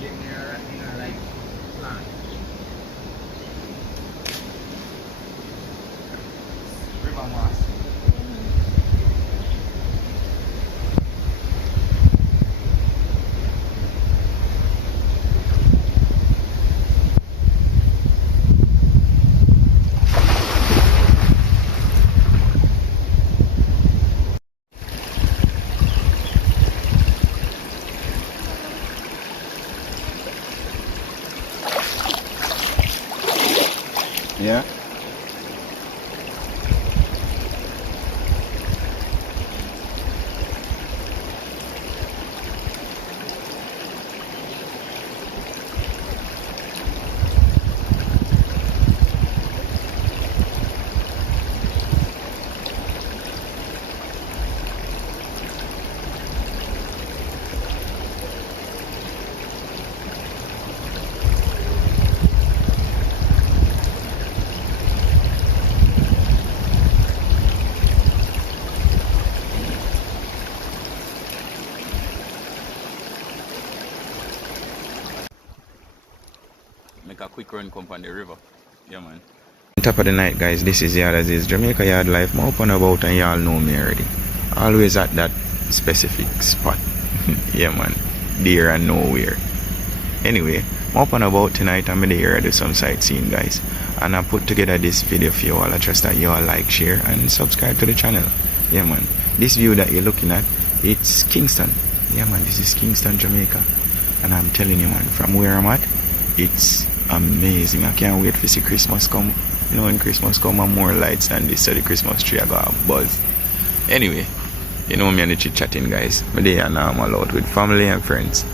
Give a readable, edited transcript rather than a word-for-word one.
Get me a like plant. River moss. Yeah. Make a quick run come on the river. Yeah, man. Top of the night, guys. This is Yard Aziz, Jamaica Yard Life. I'm up and about, and y'all know me already. Always at that specific spot. Yeah, man. There and nowhere. Anyway, I'm up and about tonight. I'm here to do some sightseeing, guys. And I put together this video for you all. I trust that you all like, share, and subscribe to the channel. Yeah, man. This view that you're looking at, it's Kingston. Yeah, man. This is Kingston, Jamaica. And I'm telling you, man, from where I'm at, it's amazing. I can't wait to see Christmas come. You know, when Christmas come and more lights than this, so the Christmas tree I got a buzz. Anyway, you know me and the chit chatting, guys. But they are now I'm all out with family and friends.